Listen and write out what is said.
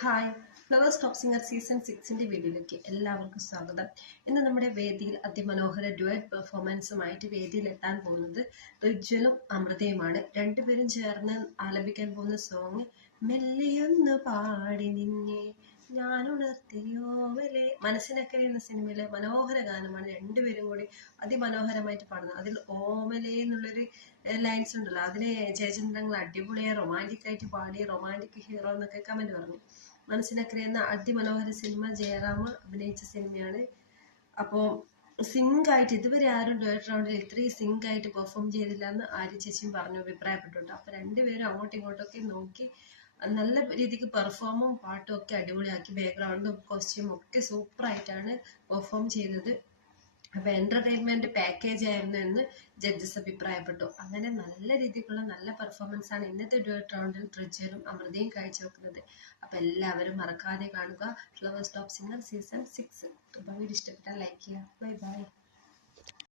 Hi Flowers top singer season സിക്സിന്റെ വീഡിയോയിലേക്ക് എല്ലാവർക്കും സ്വാഗതം. ഇന്ന് നമ്മുടെ വേദിയിൽ അതിമനോഹര ഡുവറ്റ് പെർഫോമൻസുമായിട്ട് വേദിയിൽ എത്താൻ പോകുന്നത് റിജ്വലും അമൃതയുമാണ്. രണ്ടുപേരും ചേർന്ന് ആലപിക്കാൻ പോകുന്ന സോങ് മെല്ലിയൊന്ന് പാടി നിന്നെ ഞാൻ ഉണർത്തിയോവലെ മനസ്സിനക്കരെ എന്ന സിനിമയിലെ മനോഹര ഗാനമാണ് രണ്ടുപേരും കൂടി അതിമനോഹരമായിട്ട് പാടുന്നത്. അതിൽ ഓമലെ എന്നുള്ളൊരു ലൈൻസ് ഉണ്ടല്ലോ. അതിന് ജയചന്ദ്രങ്ങൾ അടിപൊളിയായി റൊമാന്റിക് ആയിട്ട് പാടി റൊമാന്റിക് ഹീറോ എന്നൊക്കെ കമന്റ് പറഞ്ഞു. മനസ്സിനക്കരെ എന്ന അതിമനോഹര സിനിമ ജയറാം അഭിനയിച്ച സിനിമയാണ്. അപ്പോൾ സിങ്ക് ആയിട്ട് ഇതുവരെ ആരും ഡയറക്ടർ റൗണ്ടിൽ ഇത്രയും സിങ്ക് ആയിട്ട് പെർഫോം ചെയ്തില്ല എന്ന് ആര്യ ചേച്ചിയും പറഞ്ഞു അഭിപ്രായപ്പെട്ടിട്ടുണ്ട്. അപ്പോൾ രണ്ടുപേരും അങ്ങോട്ടും ഇങ്ങോട്ടൊക്കെ നോക്കി നല്ല രീതിക്ക് പെർഫോമും പാട്ടും ഒക്കെ അടിപൊളിയാക്കി ബാക്ക്ഗ്രൗണ്ടും കോസ്റ്റ്യൂമും ഒക്കെ സൂപ്പറായിട്ടാണ് പെർഫോം ചെയ്തത്. അപ്പോൾ എന്റർടൈൻമെന്റ് പാക്കേജ് ആയിരുന്നു എന്ന് ജഡ്ജസ് അഭിപ്രായപ്പെട്ടു. അങ്ങനെ നല്ല രീതിക്കുള്ള നല്ല പെർഫോമൻസ് ആണ് ഇന്നത്തെ ഡുവറ്റ് റൗണ്ടിൽ ട്രിജലും അമൃതയും കാഴ്ചവെക്കുന്നത്. അപ്പോൾ എല്ലാവരും മറക്കാതെ കാണുക. Flowers top singer season six അപ്പോൾ വീഡിയോ ഇഷ്ടപ്പെട്ടാൽ ലൈക്ക് ചെയ്യുക. Bye bye